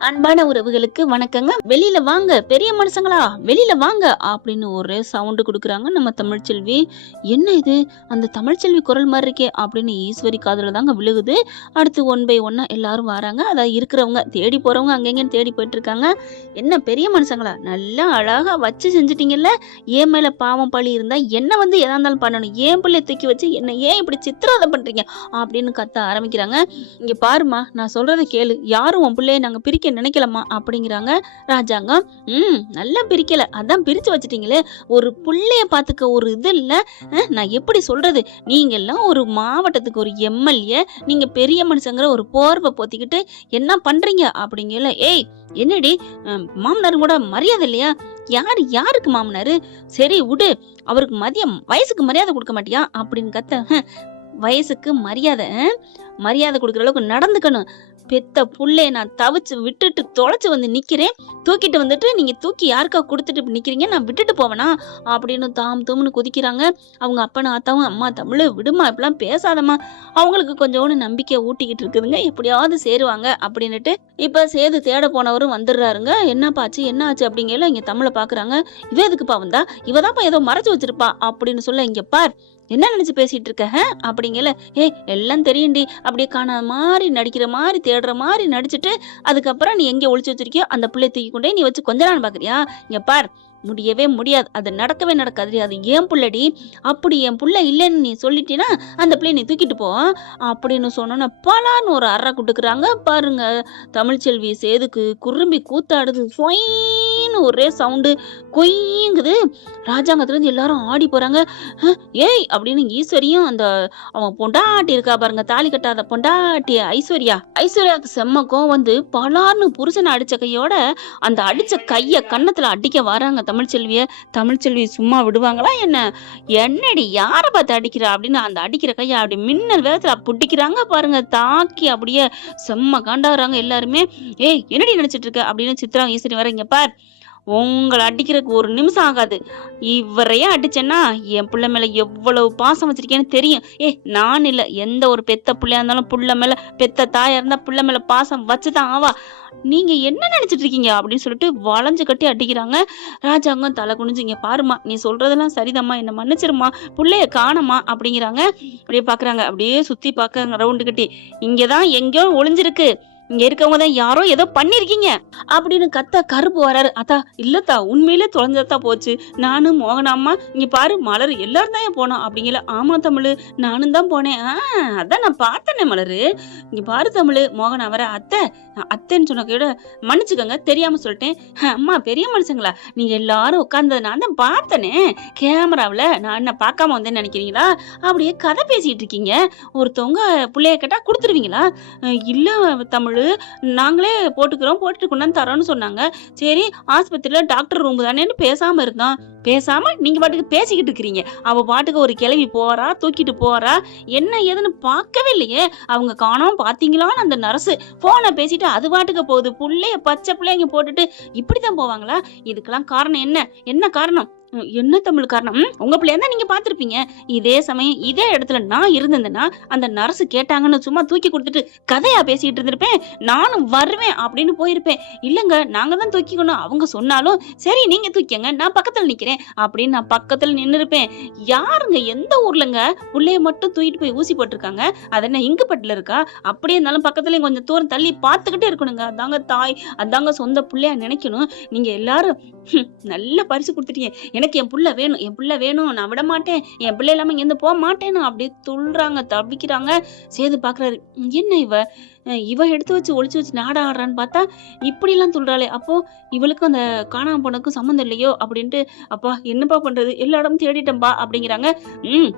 அன்பான உறவுகளுக்கு வணக்கங்க. வெளியில வாங்க பெரிய மனுஷங்களா, வெளியில வாங்க அப்படின்னு ஒரே சவுண்ட் குடுக்குறாங்க நம்ம தமிழ்ச்செல்வி. என்ன இது அந்த தமிழ்ச்செல்வி குரல் மாதிரி இருக்கே அப்படின்னு ஈஸ்வரி காதுல தாங்க விழுகுது. அடுத்து ஒன் பை ஒன்னா எல்லாரும் வராங்க. அதான் இருக்கிறவங்க தேடி போறவங்க அங்கங்கன்னு தேடி போயிட்டு இருக்காங்க. என்ன பெரிய மனுஷங்களா, நல்லா அழகா வச்சு செஞ்சுட்டீங்கல்ல. ஏன் மேல பாவம் பழி இருந்தா என்ன வந்து எதா இருந்தாலும் பண்ணணும், ஏன் பிள்ளை தூக்கி வச்சு என்ன ஏன் இப்படி சித்திரவதை பண்றீங்க அப்படின்னு கத்த ஆரம்பிக்கிறாங்க. இங்க பாருமா, நான் சொல்றதை கேளு, யாரும் உன் பிள்ளைய நாங்க பிரிக்க நினைக்கலமா அப்படிங்கிறாங்க ராஜாங்கம். நல்லா பிரிக்கல, அதான் பிரிச்சு வச்சுட்டீங்களே. ஒரு புள்ளைய பாத்துக்க ஒரு இது இல்ல. நான் எப்படி சொல்றது, நீங்க எல்லாம் ஒரு மாவட்டத்துக்கு ஒரு எம்எல்ஏ, நீங்க பெரிய மனுஷங்கிற ஒரு போர்வை போத்திக்கிட்டு என்ன பண்றீங்க அப்படிங்கல. ஏய் என்னடி, மாமனாரும் கூட மரியாதை இல்லையா? யாருக்கு மாமனாரு? சரி விடு, அவருக்கு வயசுக்கு மரியாதை கொடுக்க மாட்டியா அப்படின்னு கத்த. வயசுக்கு மரியாதை கொடுக்குற அளவுக்கு நடந்துக்கணும். பெத்த புள்ளைய நான் தவிச்சு விட்டுட்டு தொலைச்சு வந்து நிக்கிறேன், தூக்கிட்டு வந்துட்டு நீங்க தூக்கி யாருக்கா கொடுத்துட்டு நிக்கிறீங்க, நான் விட்டுட்டு போவேனா அப்படின்னு தூம்னு குதிக்கிறாங்க. அவங்க அப்பனும் ஆத்தாவும், அம்மா தமிழ் விடுமா, இப்பெல்லாம் பேசாதம்மா. அவங்களுக்கு கொஞ்சோன்னு நம்பிக்கை ஊட்டிக்கிட்டு இருக்குதுங்க, எப்படியாவது சேருவாங்க அப்படின்னுட்டு. இப்ப சேது தேட போனவரும் வந்துடுறாருங்க. என்னப்பாச்சு என்ன ஆச்சு அப்படிங்கல இங்க தமிழை பாக்குறாங்க. இவ எதுக்குப்பா வந்தா, இவதான்ப்பா ஏதோ மறைச்சு வச்சிருப்பா அப்படின்னு சொல்ல, இங்க பார் என்ன நினைச்சு பேசிட்டு இருக்க அப்படிங்கல. எல்லாம் தெரியும்டி, அப்படியே காணாத மாதிரி நடிக்கிற மாதிரி தேடுற மாதிரி நடிச்சுட்டு அதுக்கப்புறம் நீ எங்க ஒளிச்சு வச்சிருக்கியோ அந்த பிள்ளை தூக்கி கொண்டே நீ வச்சு கொஞ்ச நாள் பாக்குறியா? இங்க பார், முடியவே முடியாது, அது நடக்கவே நடக்காது, அது ஏன் புள்ளடி, அப்படி என் புள்ள இல்லைன்னு நீ சொல்லிட்டீன்னா அந்த பிள்ளைய நீ தூக்கிட்டு போ அப்படின்னு சொன்னோன்னா பலான்னு ஒரு அறை குட்டுக்குறாங்க பாருங்க. தமிழ்ச்செல்வி சேதுக்கு குறும்பி கூத்தாடுது. ஒரே சவுண்டு கொய்யுங்குது. ராஜாங்கத்துல இருந்து எல்லாரும் ஆடி போறாங்க. ஏய் அப்படின்னு ஈஸ்வரியும் அந்த அவன் பொண்டாட்டி இருக்கா பாருங்க, தாலி கட்டாத பொண்டாட்டி ஐஸ்வர்யாவுக்கு செம்மக்கும் வந்து பலார்னு புருஷனை அடிச்ச கையோட அந்த அடிச்ச கைய கன்னத்துல அடிக்க வராங்க தமிழ்ச்செல்வி சும்மா விடுவாங்களா என்ன? என்னடி யாரை பார்த்து அடிக்கிறா அப்படின்னு அந்த அடிக்கிற கையை அப்படி மின்னல் வேகத்துல பிடிக்கிறாங்க பாருங்க, தாக்கி அப்படியே செம்ம காண்டாடுறாங்க எல்லாருமே. ஏய் என்னடி நினைச்சிட்டு இருக்க அப்படின்னு சித்ரா ஈஸ்வரி வர. இங்க பார், உங்களை அடிக்கிறதுக்கு ஒரு நிமிஷம் ஆகாது, இவரையே அடிச்சேன்னா என் பிள்ளை மேல எவ்வளவு பாசம் வச்சிருக்கேன்னு தெரியும். நான் இல்ல, எந்த ஒரு பெத்த பிள்ளையா இருந்தாலும் புள்ள மேல, பெத்த தாயா இருந்தா புள்ள மேல பாசம் வச்சுதான் ஆவா. நீங்க என்ன நினைச்சிட்டு இருக்கீங்க அப்படின்னு சொல்லிட்டு வளைஞ்சு கட்டி அடிக்கிறாங்க. ராஜாங்கம் தலை குனிஞ்சு, இங்க பாருமா, நீ சொல்றதெல்லாம் சரிதாம்மா, என்ன மன்னிச்சிருமா, புள்ளைய காணமா அப்படிங்கிறாங்க. அப்படியே பாக்குறாங்க, அப்படியே சுத்தி பாக்குறாங்க ரவுண்டு கட்டி. இங்கதான் எங்கேயோ ஒளிஞ்சிருக்கு, இங்க இருக்கவங்க தான் யாரோ ஏதோ பண்ணிருக்கீங்க அப்படின்னு கத்த கருப்பு வராரு. அத்தா இல்லத்தா, உண்மையிலே தொலைஞ்சதா போச்சு, நானும் மோகனாம்மா இங்க பாரு மலர் எல்லாரும் தான் போனோம் அப்படிங்கல. ஆமா தமிழ், நானும் தான் போனேன். அதான் நான் பார்த்தேனே மலரு, இங்க பாரு தமிழ். மோகன் அவரை அத்தைன்னு சொன்ன கூட மன்னிச்சுக்கோங்க, தெரியாம சொல்லிட்டேன். அம்மா பெரிய மனுஷங்களா, நீங்க எல்லாரும் உட்கார்ந்தது நான் தான் பார்த்தனே கேமராவில, நான் என்ன பார்க்காம வந்தேன்னு நினைக்கிறீங்களா? அப்படியே கதை பேசிட்டு இருக்கீங்க. ஒருத்தவங்க பிள்ளைய கேட்டா கொடுத்துருவீங்களா? இல்ல தமிழ், நாங்களே போட்டுட்டு கொண்டாந்து தரோம்னு சொன்னாங்க. சரி ஆஸ்பத்திரியில டாக்டர் ரூம் தானேன்னு பேசாம இருந்தான். பேசாம நீங்க பாட்டுக்கு பேசிக்கிட்டு இருக்கிறீங்க. அவ பாட்டுக்கு ஒரு கிளவி போறா, தூக்கிட்டு போறா, என்ன ஏதுன்னு பார்க்கவே இல்லையே. அவங்க காணோம் பாத்தீங்களான்னு அந்த நர்ஸு போனை பேசிட்டு அது பாட்டுக்கு போகுது. பச்சை பிள்ளைங்க போட்டுட்டு இப்படித்தான் போவாங்களா? இதுக்கெல்லாம் காரணம் என்ன காரணம்? என்ன தமிழ் காரணம்? உங்க பிள்ளையா தான் நீங்க பாத்திருப்பீங்க. இதே சமயம் இதே இடத்துல நான் இருந்தேன்னா அந்த நர்ஸ் கேட்டாங்கன்னு சும்மா தூக்கி கொடுத்துட்டு கதையா பேசிட்டு இருந்திருப்பேன், நானும் வருவேன் அப்படின்னு போயிருப்பேன். இல்லங்க நாங்க தான் தூக்கிக்கணும் அவங்க சொன்னாலும் சரி நீங்க தூக்கிங்க, நான் பக்கத்துல நிக்கிறேன் அப்படின்னு நான் பக்கத்துல நின்று இருப்பேன். யாருங்க எந்த ஊர்லங்க புள்ளைய மட்டும் தூக்கிட்டு போய் ஊசி போட்டிருக்காங்க? அது என்ன இங்குப்பட்டுல இருக்கா? அப்படியே இருந்தாலும் பக்கத்துலயும் கொஞ்சம் தூரம் தள்ளி பார்த்துக்கிட்டே இருக்கணுங்க. அதாங்க தாய், அதாங்க சொந்த பிள்ளையா நினைக்கணும். நீங்க எல்லாரும் நல்ல பரிசு கொடுத்துட்டீங்க, எனக்கு என் புள்ள வேணும், நான் விட மாட்டேன், என் பிள்ளை இல்லாம இங்க இருந்து போக மாட்டேன்னு அப்படியே துள்றாங்க, தவிக்கிறாங்க. சேது பாக்குறாரு, என்ன இவ எடுத்து வச்சு ஒளிச்சு வச்சு நாட ஆடுறான்னு பார்த்தா இப்படி எல்லாம் துள்றாளே, அப்போ இவளுக்கும் அந்த காணாம போனதுக்கும் சம்மந்தம் இல்லையோ அப்படின்ட்டு, அப்பா என்னப்பா பண்றது, எல்லா இடமும் தேடிட்டம்பா அப்படிங்கிறாங்க.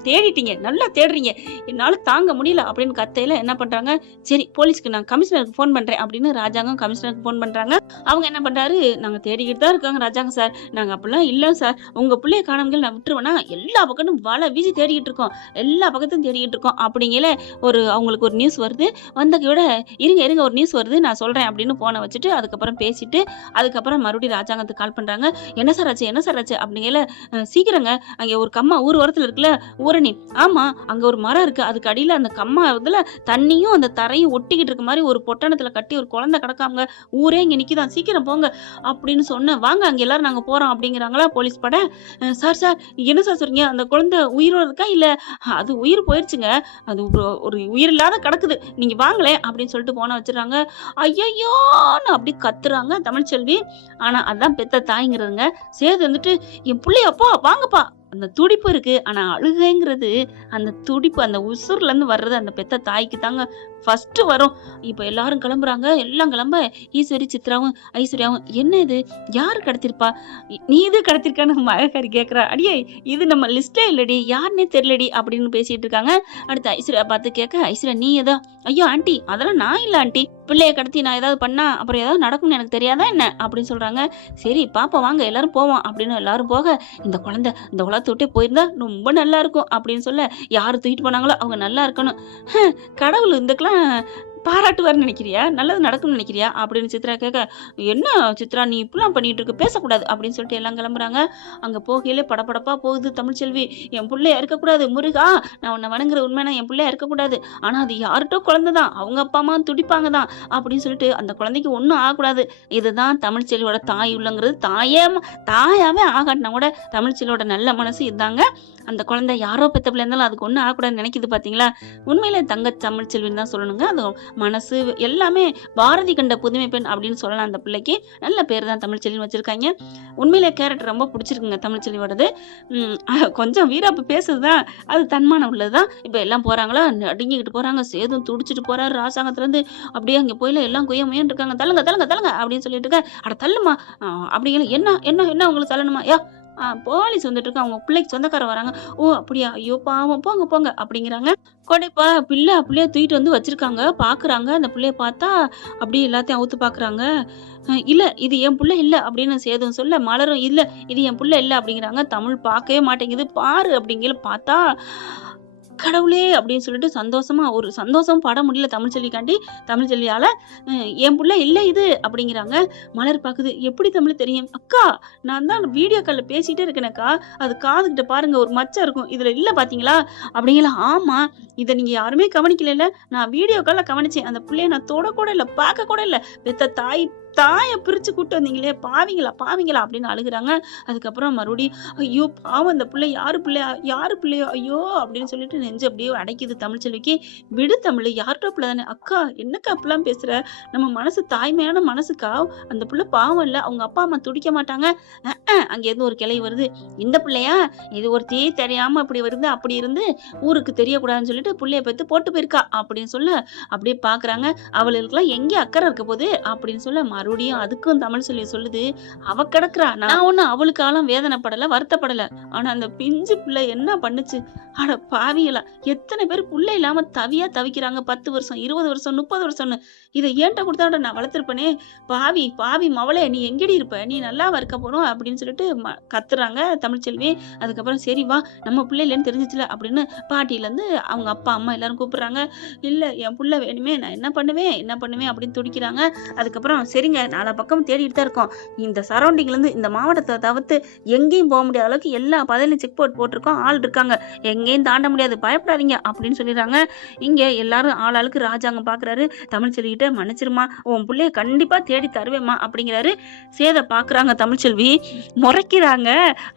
தேடிட்டீங்க, நல்லா தேடுறீங்க, என்னால தாங்க முடியல அப்படின்னு கத்தையில என்ன பண்றாங்க, சரி போலீஸ்க்கு நான் கமிஷனருக்கு போன் பண்றேன் அப்படின்னு ராஜாங்கம் கமிஷனருக்கு போன் பண்றாங்க. அவங்க என்ன பண்றாரு, நாங்க தேடிக்கிட்டு தான் இருக்காங்க ராஜாங்க சார், நாங்க அப்படிலாம் இல்ல சார், உங்க பிள்ளைய காணாமல் நான் விட்டுருவேனா, எல்லா பக்கமும் வலை வீசி தேடிக்கிட்டு இருக்கோம், எல்லா பக்கத்தையும் தேடிக்கிட்டு இருக்கோம் அப்படிங்கல. அவங்களுக்கு ஒரு நியூஸ் வருது. வந்ததை விட இருங்க இருங்க ஒரு நியூஸ் வருது நான் சொல்றேன் அப்படின்னு போனை வச்சுட்டு அதுக்கப்புறம் பேசிட்டு அதுக்கப்புறம் மறுபடியும் ராஜாங்கத்துக்கு கால் பண்றாங்க. என்ன சார் ஆச்சு என்ன சார் ஆச்சு அப்படிங்கல, சீக்கிரங்க அங்க ஒரு கம்மா ஊர் ஓரத்துல இருக்குல்ல ஊரணி, ஆமா அங்க ஒரு மரம் இருக்கு, அதுக்கு அடியில அந்த கம்மா இதுல தண்ணியும் அந்த தரையும் ஒட்டிக்கிட்டு இருக்க மாதிரி ஒரு பொட்டணத்துல கட்டி ஒரு குழந்தை கிடக்காமங்க, ஊரே இங்க நிக்குதான், சீக்கிரம் போங்க அப்படின்னு சொன்ன, வாங்க அங்க எல்லாரும் நாங்க போறோம் அப்படிங்கிறாங்களா போலீஸ் பட. சார் சார் என்ன சார் சொல்றீங்க, அந்த குழந்தை உயிரோட இருக்கா இல்ல? அது உயிர் போயிருச்சுங்க, அது ஒரு உயிர் இல்லாத கிடக்குது, நீங்க வாங்களே அப்படின்னு சொல்லிட்டு போன வச்சிடறாங்க. ஐயையோன்னு அப்படி கத்துறாங்க தமிழ்ச்செல்வி. ஆனா அதான் பெத்த தாய்ங்கிறதுங்க. சேது வந்துட்டு என் புள்ளைய அப்பா வாங்கப்பா, அந்த துடிப்பு இருக்கு. ஆனா அழுகைங்கிறது அந்த துடிப்பு அந்த உசுர்ல இருந்து வர்றது அந்த பெத்த தாய்க்கு தாங்க ஃபர்ஸ்ட் வரும். இப்ப எல்லாரும் கிளம்புறாங்க, எல்லாம் கிளம்ப ஈஸ்வரி சித்ராவும் ஐஸ்வர்யாவும் என்ன இது யாரு கடத்திருப்பா, நீ இது கடத்திருக்கான்னு மகக்காரி கேக்குறா. அடியே இது நம்ம லிஸ்டே இல்லடி, யாருன்னே தெரியலடி அப்படின்னு பேசிட்டு இருக்காங்க. அடுத்து ஐஸ்வர்யா பார்த்து கேட்க, ஐஸ்வர்யா நீ ஏதோ, ஐயோ ஆண்டி அதெல்லாம் நான் இல்ல ஆண்டி, பிள்ளைய கடத்தி நான் ஏதாவது பண்ணா அப்புறம் ஏதாவது நடக்கும்னு எனக்கு தெரியாதா என்ன அப்படின்னு சொல்றாங்க. சரி பாப்பா வாங்க எல்லாரும் போவோம் அப்படின்னு எல்லாரும் போக, இந்த குழந்தை இந்த உலகத்தை விட்டே போயிருந்தா ரொம்ப நல்லா இருக்கும் அப்படின்னு சொல்ல, யாரு தூக்கிட்டு போனாங்களோ அவங்க நல்லா இருக்கணும், கடவுள் இதுக்கெல்லாம் பாராட்டுவார்னு நினைக்கிறியா, நல்லது நடக்கும்னு நினைக்கிறியா அப்படின்னு சித்ரா கேட்க, என்ன சித்ரா நீ இப்படிலாம் பண்ணிட்டு இருக்கு, பேசக்கூடாது அப்படின்னு சொல்லிட்டு எல்லாம் கிளம்புறாங்க. அங்க போகையிலே படபடப்பா போகுது தமிழ்ச்செல்வி. என் பிள்ளையா இருக்கக்கூடாது முருகா, நான் உன்னை வணங்குற உண்மைனா என் பிள்ளையா இருக்கக்கூடாது, ஆனா அது யார்கிட்ட குழந்தைதான், அவங்க அப்பா அம்மா துடிப்பாங்க தான் அப்படின்னு சொல்லிட்டு அந்த குழந்தைக்கு ஒன்றும் ஆகக்கூடாது. இதுதான் தமிழ்ச்செல்வியோட தாய் உள்ளங்கிறது. தாயாவே ஆகாட்டினா கூட தமிழ்ச்செல்வியோட நல்ல மனசு இதுதாங்க. அந்த குழந்தை யாரோ பெத்த பிள்ளை இருந்தாலும் அதுக்கு ஒன்றும் ஆகக்கூடாதுன்னு நினைக்குது பாத்தீங்களா. உண்மையிலே தங்க தமிழ்ச்செல்வின்னு தான் சொல்லணுங்க. அது மனசு எல்லாமே பாரதி கண்ட புதுமை பெண் அப்படின்னு சொல்லலாம். அந்த பிள்ளைக்கு நல்ல பேர் தான் தமிழ்ச்செல்வின்னு வச்சிருக்காங்க. உண்மையிலே கேரக்டர் ரொம்ப பிடிச்சிருக்குங்க தமிழ்ச்செல்வியோடது. கொஞ்சம் வீராப்பு பேசுதுதான், அது தன்மானம் உள்ளதுதான். இப்ப எல்லாம் போறாங்களா, நடுங்கிக்கிட்டு போறாங்க. சேதும் துடிச்சிட்டு போறாரு ராசாங்கத்துல இருந்து. அப்படியே அங்க போயில எல்லாம் குய முயன்னு இருக்காங்க. தள்ளுங்க தள்ளுங்க தள்ளுங்க அப்படின்னு சொல்லிட்டு இருக்க. அட தள்ளுமா அப்படிங்கிற, என்ன என்ன என்ன உங்களுக்கு தள்ளணுமா, யா போலீஸ் வந்துட்டு இருக்கு, அவங்க பிள்ளைக்கு சொந்தக்காரர் வராங்க. ஓ அப்படியா, ஐயோ பாவம் போங்க போங்க அப்படிங்கிறாங்க. கொடைப்பா பிள்ளை அப்படியே தூக்கிட்டு வந்து வச்சிருக்காங்க. பாக்குறாங்க, அந்த பிள்ளைய பார்த்தா அப்படியே எல்லாத்தையும் அவுத்து பாக்குறாங்க. இல்ல இது என் புள்ள இல்ல அப்படின்னு சேதும் சொல்ல, மலரும் இல்ல இது என் புள்ள இல்ல அப்படிங்கிறாங்க. தமிழ் பார்க்கவே மாட்டேங்குது, பாரு அப்படிங்கிற பார்த்தா, கடவுளே அப்படின்னு சொல்லிட்டு ஒரு சந்தோஷம் பட முடியல தமிழ்ச்செல்வியால. என் புள்ள இல்ல இது அப்படிங்கிறாங்க. மலர் பாக்குது, எப்படி தமிழ் தெரியும் அக்கா, நான் தான் வீடியோ கால்ல பேசிட்டே இருக்கேனக்கா, அது காதுகிட்ட பாருங்க ஒரு மச்சம் இருக்கும், இதுல இல்ல பாத்தீங்களா அப்படிங்களா. ஆமா இதை நீங்க யாருமே கவனிக்கல, நான் வீடியோ கால்ல கவனிச்சேன், அந்த பிள்ளைய நான் தொட கூட இல்ல பார்க்க கூட இல்ல, பெத்த தாயை பிரிச்சு கூட்டு வந்தீங்களே பாவிங்களா அப்படின்னு அழுகுறாங்க. அதுக்கப்புறம் மறுபடியும் ஐயோ பாவம் அந்த பிள்ளை யாரு பிள்ளையோ ஐயோ அப்படின்னு சொல்லிட்டு நெஞ்சு அப்படியே அடைக்குது தமிழ்ச்செல்விக்கு. விடு தமிழ், யார்கிட்ட பிள்ளை தானே, அக்கா என்னக்கா அப்படிலாம் பேசுற, நம்ம மனசு தாய்மையான மனசுக்கா, அந்த பிள்ளை பாவம் இல்ல, அவங்க அப்பா அம்மா துடிக்க மாட்டாங்க. அங்க இருந்து ஒரு கிளை வருது, இந்த பிள்ளையா இது ஒரு தீ தெரியாம அப்படி வருது, அப்படி இருந்து ஊருக்கு தெரியக்கூடாதுன்னு சொல்லிட்டு பிள்ளைய பெத்து போட்டு போயிருக்கா அப்படின்னு சொல்ல, அப்படியே பாக்குறாங்க. அவளுக்கெல்லாம் எங்க அக்கறை இருக்க போகுது அப்படின்னு சொல்ல, மறுபடியும் அதுக்கும் தமிழ்ச்செல்வி சொல்லுது, அவ கிடக்குறா, நான் ஒன்னும் அவளுக்காலம் வேதனைப்படல வருத்தப்படல, ஆனா அந்த பிஞ்சு பிள்ளை என்ன பண்ணுச்சு, அட பாவிகளா, எத்தனை பேர் புள்ள இல்லாம தவிக்கிறாங்க, 10 வருஷம் 20 வருஷம் 30 வருஷம்னு. இதை ஏன்ட்ட கொடுத்தாண்ட நான் வளர்த்திருப்பேனே, பாவி மவளே நீ எங்கடி இருப்ப, நீ நல்லாவா இருக்க போறோம் அப்படின்னு சொல்லிட்டு கத்துறாங்க தமிழ்ச்செல்வி. அதுக்கப்புறம் சரி வா நம்ம பிள்ளை இல்லைன்னு தெரிஞ்சிச்சுல அப்படின்னு பாட்டியில இருந்து அவங்க அப்பா அம்மா எல்லாரும் கூப்பிடுறாங்க. இல்ல என் புள்ள வேணுமே, நான் என்ன பண்ணுவேன் அப்படின்னு துடிக்கிறாங்க. அதுக்கப்புறம் சரிங்க நாலா பக்கம் தேடிட்டு தான் இருக்கோம், இந்த சரௌண்டிங்ல இருந்து இந்த மாவட்டத்தை தவிர்த்து எங்கேயும் போக முடியாத அளவுக்கு எல்லா பதவியிலும் செக் போட்டிருக்கோம், ஆள் இருக்காங்க, எங்கேயும் தாண்ட முடியாது, பயப்படாதீங்க அப்படின்னு சொல்லிடுறாங்க. இங்க எல்லாரும் ஆளுக்கு ராஜாங்கம் பாக்குறாரு. தமிழ்ச்செல்விகிட்ட மன்னிச்சிருமா, உன் பிள்ளைய கண்டிப்பா தேடி தருவேம்மா அப்படிங்கிறாரு. சேதை பாக்குறாங்க, தமிழ்ச்செல்வி முறைக்கிறாங்க.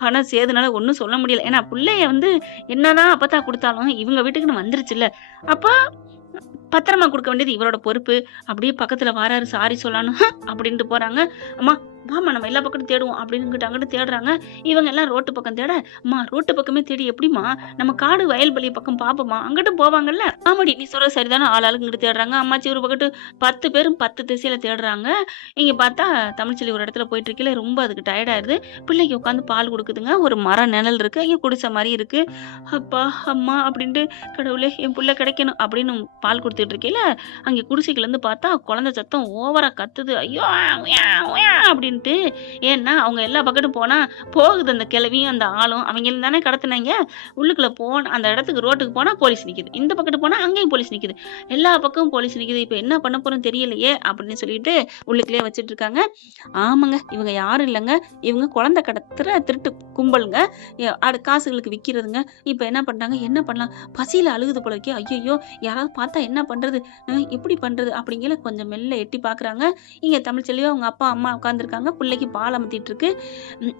ஆனா சேதுனால ஒன்னும் சொல்ல முடியல, ஏன்னா பிள்ளைய என்னதான் அப்பத்தா கொடுத்தாலும் இவங்க வீட்டுக்குன்னு வந்துருச்சுல்ல, அப்ப பத்திரமா கொடுக்க வேண்டியது இவரோட பொறுப்பு. அப்படியே பக்கத்துல வாராரு சாரி சொல்லணும் அப்படின்ட்டு போறாங்க. அம்மா வாமா நம்ம எல்லா பக்கமும் தேடுவோம் அப்படின்னு அங்கிட்டு தேடுறாங்க. இவங்க எல்லாம் ரோட்டு பக்கம் தேட, அம்மா ரோட்டு பக்கமே தேடி எப்படிமா, நம்ம காடு வயல்வெளி பக்கம் பாப்போமா, அங்கிட்டும் போவாங்கல்ல, ஆமாடி நீ சொல்ற சரிதானே, ஆளுக்கு இங்கிட்டு தேடுறாங்க. அம்மாச்சி ஒரு பக்கத்து 10 பேரும் 10 திசையில தேடுறாங்க. இங்க பார்த்தா தமிழ்ச்செல்வி ஒரு இடத்துல போயிட்டு இருக்கல, ரொம்ப அதுக்கு டயர்டாயிருது. பிள்ளைக்கு உட்காந்து பால் கொடுக்குதுங்க. ஒரு மர நிழல் இருக்கு, இங்க குடிச்ச மாதிரி இருக்கு. அப்பா அம்மா அப்படின்ட்டு கடவுளே என் புள்ள கிடைக்கணும் அப்படின்னு பால் கொடுத்து கொடுத்துட்டு இருக்கையில அங்கே குடிசைக்குலேருந்து பார்த்தா குழந்தை சத்தம் ஓவரா கத்துது. ஐயோ! உயாவ், உயாவ் அப்படின்ட்டு. ஏன்னா அவங்க எல்லா பக்கெட்டும் போனா போகுது அந்த கிழவியும் அந்த ஆளும். அவங்களும் தானே கடத்துனாய்ங்க. உள்ளுக்குள்ள அந்த இடத்துக்கு ரோட்டுக்கு போனா போலீஸ் நிக்குது. இந்த பக்கெட்டு போனா அங்கேயும் போலீஸ் நிக்குது. எல்லா பக்கமும் போலீஸ் நிக்குது. இப்ப என்ன பண்ண போறோம்னு தெரியலையே அப்படின்னு சொல்லிட்டு உள்ளுக்குள்ளேயே வச்சுட்டு இருக்காங்க. ஆமாங்க. இவங்க யாரும் இல்லங்க. இவங்க குழந்தை கடத்துற திருட்டு கும்பலுங்க. காசுகளுக்கு விக்கிறதுங்க. இப்ப என்ன பண்றாங்க? என்ன பண்ணலாம்? பசியில அழுகுது போல இருக்கே. ஐயையோ! யாராவது பார்த்தா என்ன பண்றது? எப்படி பண்றது? அப்படிங்கிற கொஞ்சம் மெல்ல எட்டி பார்க்குறாங்க. இங்க தமிழ்ச்செல்வி அவங்க அப்பா, அம்மா உட்காந்துருக்காங்க. பிள்ளைக்கு பால் அமுத்திட்டு இருக்கு.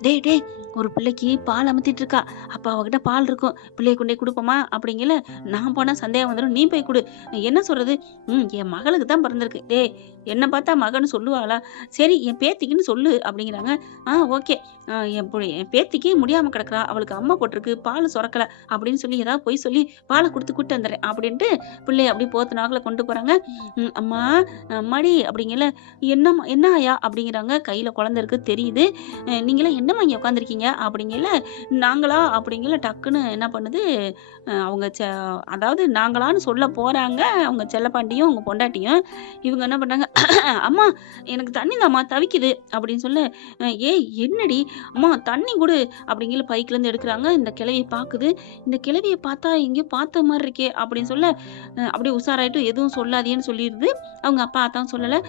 டேய் டேய் ஒரு பிள்ளைக்கு பால் அமுத்திட்டு இருக்கா. அப்ப அவகிட்ட பால் இருக்கும். பிள்ளைய கொண்டு போய் குடுப்போமா? அப்படிங்கல. நான் போனா சந்தேகம் வந்துரும். நீ போய் குடு. என்ன சொல்றது? என் மகளுக்கு தான் பிறந்திருக்கு. டேய் என்ன பார்த்தா மகன்னு சொல்லுவாளா? சரி என் பேத்திக்குன்னு சொல்லு அப்படிங்கிறாங்க. ஓகே. என் பேத்திக்கு முடியாம கிடக்குறா. அவளுக்கு அம்மா போட்டிருக்கு. பால் சுரக்கல அப்படின்னு சொல்லி ஏதாவது பொய் சொல்லி பாலை கொடுத்து கூட்டு வந்துடுறேன் அப்படின்ட்டு பிள்ளைய அப்படி போத்து கொண்டு போறாங்க. அம்மா அம்மாடி அப்படிங்கல. என்னம்மா என்ன ஆயா அப்படிங்கிறாங்க. கையில குழந்தை இருக்கு தெரியுது. நீங்களாம் என்னம்மா இங்க உட்காந்துருக்கீங்க அப்படிங்கல. நாங்களா அப்படிங்கல டக்குன்னு என்ன பண்ணுது அவங்க அதாவது நாங்களான்னு சொல்ல போறாங்க. அவங்க செல்லப்பாண்டியும் அவங்க பொண்டாட்டியும். இவங்க என்ன பண்றாங்க? அம்மா எனக்கு தண்ணி தாம்மா தவிக்குது அப்படின்னு சொல்ல. ஏய் என்னடி அம்மா தண்ணி கொடு அப்படிங்கிற பைக்ல இருந்து எடுக்கிறாங்க. இந்த கிழவியை பாக்குது. இந்த கிழவியை பார்த்தா எங்கேயோ பார்த்த மாதிரி இருக்கே அப்படின்னு சொல்ல அப்படியே உஷாராயிட்டு எதுவும் சொல்லாதேன்னு சொல்லிடுது. அவங்க அப்பா தான் சொல்லல.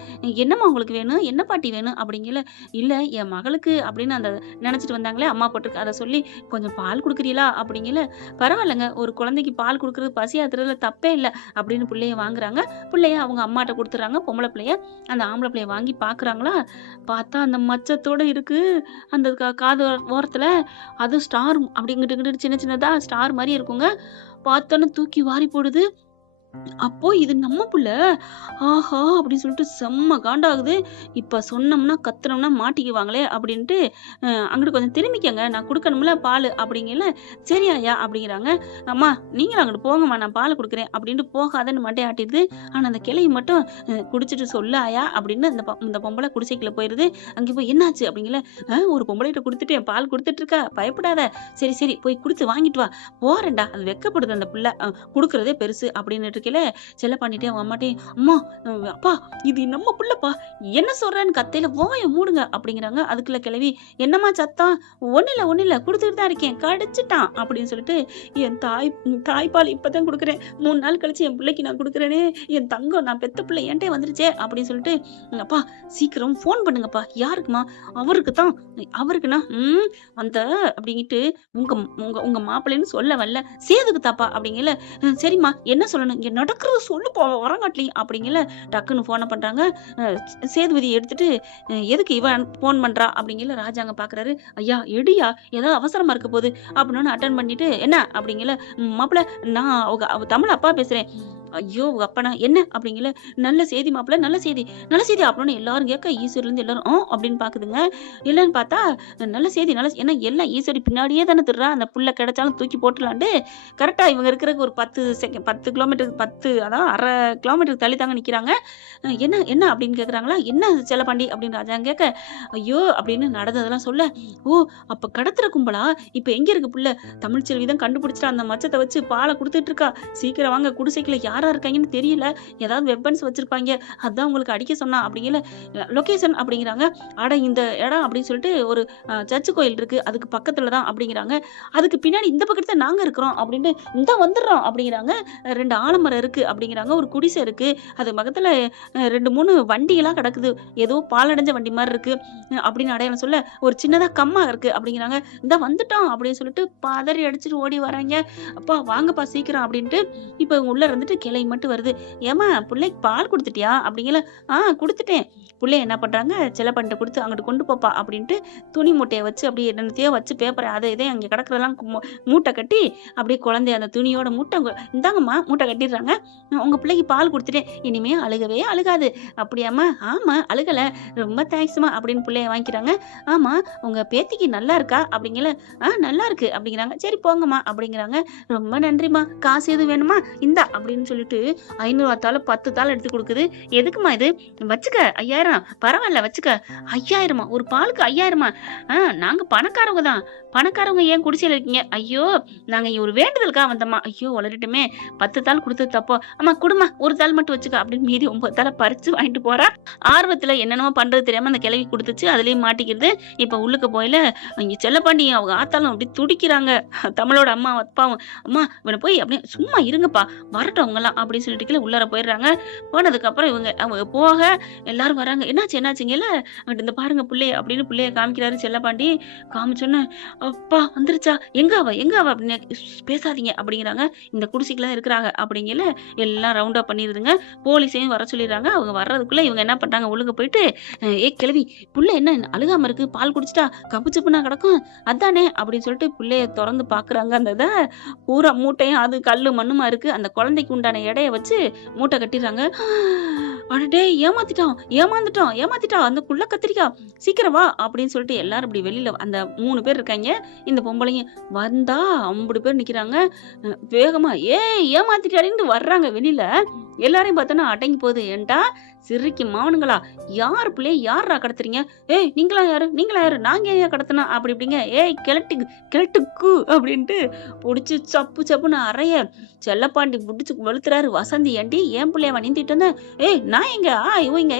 என்னம்மா உங்களுக்கு வேணும்? என்ன பாட்டி வேணும் அப்படிங்கல. இல்ல என் மகளுக்கு அப்படின்னு அந்த நினைச்சிட்டு வந்தாங்களே அம்மா போட்டிருக்கு அதை சொல்லி கொஞ்சம் பால் கொடுக்குறீங்களா அப்படிங்கல. பரவாயில்லைங்க ஒரு குழந்தைக்கு பால் கொடுக்கறது பசி ஆத்துறதுல தப்பே இல்லை அப்படின்னு பிள்ளைய வாங்குறாங்க. பிள்ளைய அவங்க அம்மாட்ட கொடுத்துறாங்க. பொம்பளை பிள்ளைய அந்த ஆம்பளை பிள்ளைய வாங்கி பாக்குறாங்களா. பார்த்தா அந்த மச்சத்தோட இருக்கு அந்த காது ஓரத்துல. அது ஸ்டார் அப்படிங்கிட்டு சின்ன சின்னதா ஸ்டார் மாதிரி இருக்குங்க. பார்த்தோன்னு தூக்கி வாரி போடுது. அப்போ இது நம்ம புள்ள. ஆஹா அப்படின்னு சொல்லிட்டு செம்ம காண்டாகுது. இப்ப சொன்னோம்னா கத்துனோம்னா மாட்டிக்குவாங்களே அப்படின்ட்டு அங்கிட்டு கொஞ்சம் திரும்பிக்கங்க நான் கொடுக்கணும்ல பால் அப்படிங்கல. சரி ஐயா அப்படிங்கிறாங்க. அம்மா நீங்களும் அங்கிட்டு போங்கம்மா நான் பால் கொடுக்குறேன் அப்படின்ட்டு போகாதன்னு மட்டை ஆட்டிடுது. ஆனா அந்த கிளை மட்டும் குடிச்சிட்டு சொல்ல ஆயா அப்படின்னு இந்த பொம்பளை குடிசைக்குள்ள போயிருது. அங்கே போய் என்னாச்சு அப்படிங்கல. ஒரு பொம்பளைகிட்ட கொடுத்துட்டு பால் கொடுத்துட்டு இருக்கா பயப்படாத. சரி சரி போய் கொடுத்து வாங்கிட்டு வா. போறேன்டா அது வெக்கப்படுது அந்த பிள்ளை கொடுக்கறதே பெருசு அப்படின்னு இருக்கல. செல்ல பண்ணிட்டே அவங்க அம்மாட்டையும் அம்மா அப்பா இது நம்ம புள்ளப்பா என்ன சொல்றேன்னு கத்தையில வாய மூடுங்க அப்படிங்கிறாங்க. அதுக்குள்ள கிளவி என்னம்மா சத்தம்? ஒண்ணு இல்ல கொடுத்துட்டு தான் இருக்கேன் கடிச்சிட்டான் அப்படின்னு சொல்லிட்டு என் தாய்ப்பால் இப்பதான் கொடுக்குறேன் 3 நாள் கழிச்சு என் பிள்ளைக்கு நான் கொடுக்குறேனே என் தங்கம் நான் பெத்த பிள்ளை என்கிட்ட வந்துருச்சே அப்படின்னு சொல்லிட்டு அப்பா சீக்கிரம் போன் பண்ணுங்கப்பா. யாருக்குமா? அவருக்கு தான். அவருக்குண்ணா அந்த அப்படிங்கிட்டு உங்க உங்க உங்க மாப்பிள்ளைன்னு சொல்ல வரல சேதுக்கு தாப்பா அப்படிங்கல. சரிம்மா என்ன சொல்லணும் இங்க நடக்கிறது சொல்லு வரங்காட்லி அப்படிங்கல. டக்குன்னு போனை பண்றாங்க. சேதுபதி எடுத்துட்டு எதுக்கு இவன் போன் பண்றா அப்படிங்கல. ராஜாங்க பாக்குறாரு. ஐயா எடுயா ஏதாவது அவசரமா இருக்க போகுது அப்படின்னு அட்டன் பண்ணிட்டு என்ன அப்படிங்கல. மாப்பிள்ள நான் அவ தமிழ் அப்பா பேசுறேன். ஐயோ அப்பனா என்ன அப்படிங்கல. நல்ல செய்தி மாப்பிள்ள நல்ல செய்தி அப்படின்னு எல்லாரும் கேட்க ஈஸ்வரில இருந்து எல்லாரும் அப்படின்னு பாக்குதுங்க. இல்லன்னு பார்த்தா நல்ல செய்தி ஏன்னா எல்லாம் ஈஸ்வரி பின்னாடியே தானே திருறா. அந்த புள்ள கிடைச்சாலும் தூக்கி போட்டுலாண்டு கரெக்டா இவங்க இருக்கிறதுக்கு ஒரு 10 கிலோமீட்டர் 10 அதான் 1/2 கிலோமீட்டருக்கு தள்ளி தாங்க நிக்கிறாங்க. என்ன என்ன அப்படின்னு கேக்குறாங்களா. என்ன செல்லப்பாண்டி அப்படின்னு ராஜா கேட்க ஐயோ அப்படின்னு நடந்ததெல்லாம் சொல்ல. ஓ அப்ப கடத்துற கும்பலா இப்ப எங்க இருக்கு புள்ள? தமிழ்ச்செல்வி தான் கண்டுபிடிச்சிட்டா அந்த மச்சத்தை வச்சு பாலை கொடுத்துட்டு இருக்கா. சீக்கிரம் வாங்க குடிசைக்குள்ள யாரா இருக்காங்கன்னு தெரியல. ஏதாவது வெப்பன்ஸ் வச்சிருப்பாங்க. அதான் உங்களுக்கு அடிக்க சொன்னா அப்படிங்கல. லொகேஷன் அப்படிங்கிறாங்க. அட இந்த இடம் அப்படின்னு சொல்லிட்டு ஒரு சர்ச்சு கோயில் இருக்கு அதுக்கு பக்கத்துல தான் அப்படிங்கிறாங்க. அதுக்கு பின்னாடி இந்த பக்கத்துல நாங்க இருக்கிறோம் அப்படின்னு இந்த வந்துடுறோம் அப்படிங்கிறாங்க. 2 ஆலமரம் இருக்கு அப்படிங்கிறாங்க. ஒரு குடிசை இருக்கு. அது பக்கத்துல 2-3 வண்டிகளா கிடக்குது. ஏதோ பாலடைஞ்ச வண்டி மாதிரி இருக்கு அப்படின்னு அடையாளம் சொல்ல. ஒரு சின்னதா கம்மா இருக்கு அப்படிங்கிறாங்க. இந்த வந்துட்டோம் அப்படின்னு சொல்லிட்டு பதறி அடிச்சுட்டு ஓடி வராங்க. அப்பா வாங்கப்பா சீக்கிரம் அப்படின்ட்டு இப்ப உள்ள இருந்துட்டு கிளை மட்டும் வருது. ஏமா பிள்ளைக்கு பால் கொடுத்துட்டியா அப்படிங்கல. கொடுத்துட்டேன். பிள்ளைய என்ன பண்றாங்க செல்லப்பண்ணிட்ட கொடுத்து அங்கிட்டு கொண்டு போப்பா அப்படின்ட்டு துணி மூட்டையை வச்சு அப்படியே என்னத்தையோ வச்சு பேப்பரை அதை இதே அங்கே கிடக்குறதெல்லாம் மூட்டை கட்டி அப்படியே குழந்தைய அந்த துணியோட மூட்டை இந்தாங்கம்மா மூட்டை கட்டிடுறாங்க. உங்க பிள்ளைக்கு பால் கொடுத்துட்டேன் இனிமே அழுகவே அழுகாது அப்படியாம்மா? ஆமா அழுகலை ரொம்ப தேங்க்ஸ்மா அப்படின்னு பிள்ளைய வாங்கிக்கிறாங்க. ஆமா உங்க பேத்திக்கு நல்லா இருக்கா அப்படிங்கல. நல்லா இருக்கு அப்படிங்கிறாங்க. சரி போங்கம்மா அப்படிங்கிறாங்க. ரொம்ப நன்றிம்மா காசு எதுவும் வேணுமா இந்தா அப்படின்னு சொல்லி சொல்லிட்டு 500 தாள் 10 தாள் எடுத்து கொடுக்குது. எதுக்குமா இது? வச்சுக்க 5000. பரவாயில்ல வச்சுக்க. 5000 ஒரு பாலுக்கு 5000? நாங்க பணக்காரவங்க தான். பணக்காரவங்க ஏன் குடிசையில இருக்கீங்க? ஐயோ நாங்க இங்க ஒரு வேண்டுதலுக்காக வந்தோம்மா. ஐயோ வளரட்டுமே 10 தாள் கொடுத்தது தப்போ. அம்மா குடுமா ஒரு தாள் மட்டும் வச்சுக்க அப்படின்னு மீதி 9 தாளை பறிச்சு வாங்கிட்டு போறா. ஆர்வத்துல என்னென்னமோ பண்றது தெரியாம அந்த கிழவி கொடுத்துச்சு. அதுலயும் மாட்டிக்கிறது. இப்ப உள்ளுக்கு போயில இங்க செல்லப்பாண்டி அவங்க ஆத்தாலும் அப்படி துடிக்கிறாங்க. தமிழோட அம்மா அப்பாவும் அம்மா இவனை போய் அப்படியே சும்மா இருங்கப்பா வரட்டும் அவங்கலாம் அப்படின்னு சொல்லிட்டு உள்ளார போயிடுறாங்க. போனதுக்கு அப்புறம் அவங்க போக எல்லாரும் வராங்க. என்னாச்சுங்கல்ல இந்த பாருங்க புள்ளைய அப்படின்னு புள்ளைய காமிக்கிறாரு செல்லப்பாண்டி. காமிச்சோன்னு அப்பா வந்துருச்சா எங்க அவ அப்படின்னு பேசாதீங்க அப்படிங்கிறாங்க. இந்த குடிசைக்குள்ள இருக்கிறாங்க அப்படிங்கல எல்லாம் ரவுண்ட் அப் பண்ணிடுதுங்க. போலீஸையும் வர சொல்லிடுறாங்க. அவங்க வர்றதுக்குள்ள இவங்க என்ன பண்றாங்க ஒழுங்க போயிட்டு கிழவி புள்ள என்ன அழுகாம இருக்கு பால் குடிச்சிட்டா கப்பு சப்புனா கிடக்கும் அதானே அப்படின்னு சொல்லிட்டு பிள்ளைய திறந்து பாக்குறாங்க. அந்த இதை பூரா மூட்டையும் அது கல்லு மண்ணுமா இருக்கு. அந்த குழந்தைக்கு உண்டான எடைய வச்சு மூட்டை கட்டிடுறாங்க. அடடே ஏமாந்துட்டோம் அந்த குள்ள கத்திரிக்கா சீக்கிரம் வா அப்படின்னு சொல்லிட்டு எல்லாரும் இப்படி வெளியில அந்த 3 பேர் இருக்காங்க. இந்த பொம்பளைங்க வந்தா 50 பேர் நிக்கிறாங்க. வேகமா ஏமாத்திட்டாடின்னு வர்றாங்க வெளியில. எல்லாரையும் பார்த்தோன்னா அடங்கி போகுது. ஏன்டா சிரிக்கு மாவனுங்களா யார் பிள்ளைய யாரா கடத்துறீங்க? நீங்களா யாரு நாங்க ஏன் கடத்தினா அப்படி இப்படிங்க. கிழட்டுக்கு அப்படின்ட்டு பிடிச்சி சப்புன்னு அறைய செல்லப்பாண்டி பிடிச்சு வெளுத்துறாரு. வசந்தி ஏண்டி ஏன் பிள்ளைய நீந்திட்டு இருந்தேன் நான் எங்க இவங்க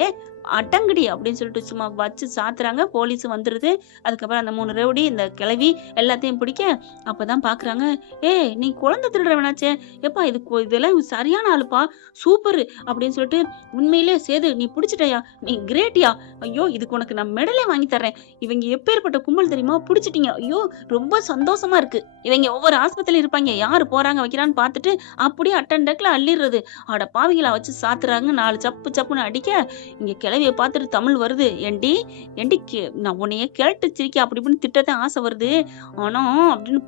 அட்டங்கடி அப்படின்னு சொல்லிட்டு சும்மா வச்சு சாத்துறாங்க. போலீஸ் வந்துருது. அதுக்கப்புறம் அந்த 3 ரவுடி இந்த கிளவி எல்லாத்தையும் பிடிக்க அப்பதான் பாக்குறாங்க. நீ குழந்தை திருடுறவனாச்சே எப்பா இதெல்லாம் சரியான ஆளுப்பா சூப்பர் அப்படின்னு சொல்லிட்டு உண்மையிலே சேது நீ பிடிச்சிட்டயா நீ கிரேட்டியா ஐயோ இதுக்கு உனக்கு நான் மெடலே வாங்கி தர்றேன். இவங்க எப்பேற்பட்ட கும்பல் தெரியுமா பிடிச்சிட்டீங்க. ஐயோ ரொம்ப சந்தோஷமா இருக்கு. இவங்க ஒவ்வொரு ஆஸ்பத்திரியில இருப்பாங்க. யாரு போறாங்க வைக்கிறான்னு பார்த்துட்டு அப்படியே அட்டண்டக்ல அள்ளிடுறது. அட பாவிகளா வச்சு சாத்துறாங்க. 4 சப்புன்னு அடிக்க இங்க கிளவியை பார்த்துட்டு தமிழ் வருது. ஏண்டி நான் உன்னைய கேட்டு சிரிக்க அப்படி இப்படின்னு திட்டத்தை ஆசை வருது. ஆனா அப்படின்னு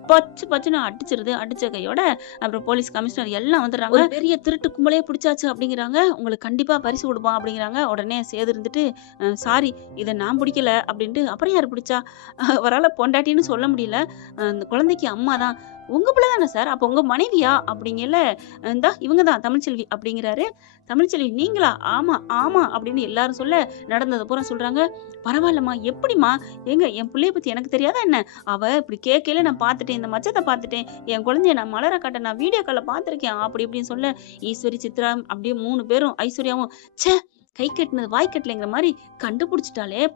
பச்சுன்னு அடிச்சிருது. அடிச்ச கையோட அப்புறம் போலீஸ் கமிஷனர் எல்லாம் வந்துடுறாங்க. பெரிய திருட்டு கும்பலே பிடிச்சாச்சு அப்படிங்கிறாங்க. உங்களுக்கு கண்டிப்பா பரிசு கொடுப்போம் அப்படிங்கிறாங்க. உடனே சேது இருந்துட்டு சாரி இதை நான் பிடிக்கல அப்படின்ட்டு அப்புறம் யாரு பிடிச்சா அவரால் பொண்டாட்டின்னு சொல்ல முடியல. அந்த குழந்தைக்கு அம்மா தான். உங்க பிள்ளை தானே சார் அப்ப உங்க மனைவியா அப்படிங்கல இந்தா இவங்கதான் தமிழ்ச்செல்வி அப்படிங்கிறாரு. தமிழ்ச்செல்வி நீங்களா? ஆமா அப்படின்னு எல்லாரும் சொல்ல நடந்ததை பூரா சொல்றாங்க. பரவாயில்லம்மா எப்படிமா என் பிள்ளைய பத்தி எனக்கு தெரியாதா என்ன? அவ இப்படி கேட்கல நான் பார்த்துட்டேன். இந்த மச்சத்தை பார்த்துட்டேன். என் குழந்தைய நான் மலர காட்ட நான் வீடியோ கால்ல பார்த்திருக்கேன் அப்படி இப்படின்னு சொல்ல ஈஸ்வரி சித்ரா அப்படியே 3 பேரும் ஐஸ்வர்யாவும் ச்சே கை கட்டினது வாய் கட்டலைங்கிற மாதிரி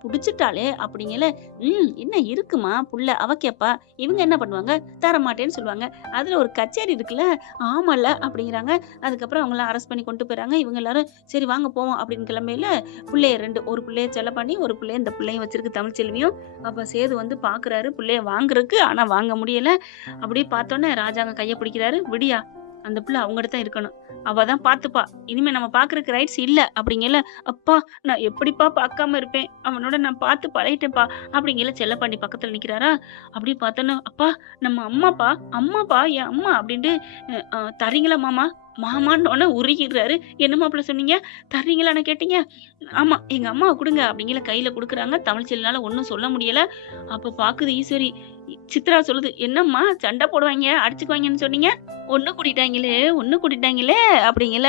புடிச்சிட்டாலே அப்படிங்கல. என்ன இருக்குமா புள்ள அவ கேப்பா. இவங்க என்ன பண்ணுவாங்க தர மாட்டேன்னு சொல்லுவாங்க. அதுல ஒரு கச்சேரி இருக்குல்ல ஆமால அப்படிங்கிறாங்க. அதுக்கப்புறம் அவங்களாம் அரெஸ்ட் பண்ணி கொண்டு போயிறாங்க. இவங்க எல்லாரும் சரி வாங்க போவோம் அப்படின்னு கிளம்பையில பிள்ளைய ஒரு பிள்ளைய செல்ல பண்ணி ஒரு பிள்ளைய இந்த பிள்ளையும் வச்சிருக்கு தமிழ்ச்செல்வியும். அப்ப சேது வந்து பாக்குறாரு பிள்ளைய வாங்குறதுக்கு. ஆனா வாங்க முடியல. அப்படியே பார்த்தோன்னே ராஜாங்க கைய பிடிக்கிறாரு. விடியா அந்த பிள்ளை அவங்ககிட்ட தான் இருக்கணும். அவதான் பாத்துப்பா. இனிமே நம்ம பாக்குறதுக்கு ரைட்ஸ் இல்ல அப்படிங்கல. அப்பா நான் எப்படிப்பா பார்க்காம இருப்பேன். அவனோட நான் பார்த்து பழகிட்டேன்ப்பா அப்படிங்கல. செல்லப்பாண்டி பக்கத்துல நிக்கிறாரா. அப்படி பார்த்தோன்னு அப்பா நம்ம அம்மாப்பா என் அம்மா அப்படின்ட்டு தரீங்களா மாமான்னு உருகிறாரு. என்ன மாப்பிள்ள சொன்னீங்க தர்றீங்களான்னு கேட்டீங்க. ஆமா எங்க அம்மாவை கொடுங்க அப்படிங்கிற கையில கொடுக்குறாங்க. தமிழ்ச்செல்வினால ஒன்னும் சொல்ல முடியல. அப்ப பாக்குது ஈஸ்வரி. சித்ரா சொல்லுது என்னம்மா சண்டை போடுவாங்க அடிச்சுக்குவாங்கன்னு சொன்னீங்க ஒண்ணு கூட்டிட்டாங்களே அப்படிங்கல.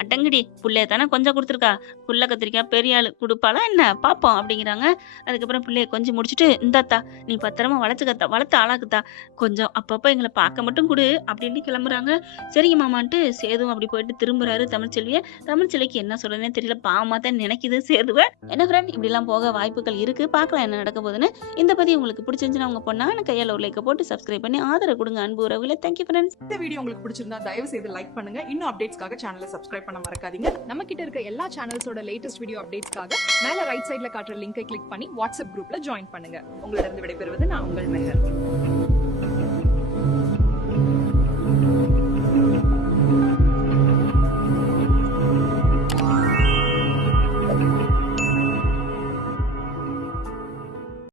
அட்டங்கடி புள்ளைய தானே கொஞ்சம் கொடுத்துருக்கா. புள்ள கத்திரிக்காய் பெரிய ஆளு கொடுப்பாளா என்ன பாப்போம் அப்படிங்கிறாங்க. அதுக்கப்புறம் பிள்ளைய கொஞ்சம் முடிச்சுட்டு இந்தாத்தா நீ பத்திரமா வளர்த்து ஆளாக்குத்தா கொஞ்சம் அப்பப்ப எங்களை பார்க்க மட்டும் கொடு அப்படின்னு கிளம்புறாங்க. சரிங்க மாமான்ட்டு சேதுவும் அப்படி போயிட்டு திரும்புறாரு தமிழ்ச்செல்விக்கு என்ன சொல்றதுன்னே தெரியல. பாவமா தான் நினைக்குது சேதுவை. என்ன ஃப்ரெண்ட் இப்படி எல்லாம் போக வாய்ப்புகள் இருக்கு. பார்க்கலாம் என்ன நடக்க போகுதுன்னு. இந்த பத்தி உங்களுக்கு பிடிச்சிருந்துச்சுன்னா உங்க பொண்ணான கையால ஒரு லைக்க போட்டு சப்ஸ்கிரைப் பண்ணி ஆதரவு கொடுங்க அன்பு உறவுகளே. Thank you friends. இந்த வீடியோ உங்களுக்கு பிடிச்சிருந்தா தயவு செய்து லைக் பண்ணுங்க. இன்னும் அப்டேட்ஸ்க்காக சேனலை சப்ஸ்கிரைப் பண்ண மறக்காதீங்க. நம்ம கிட்ட இருக்க எல்லா சேனல்ஸோட லேட்டஸ்ட் வீடியோ அப்டேட்ஸ்க்காக மேல ரைட் சைடுல காட்டுற லிங்கை கிளிக் பண்ணி வாட்ஸ்அப் குரூப்ல ஜாயின் பண்ணுங்க. உங்களிடம் விடைபெறுவது நான் உங்கள் மெஹர்.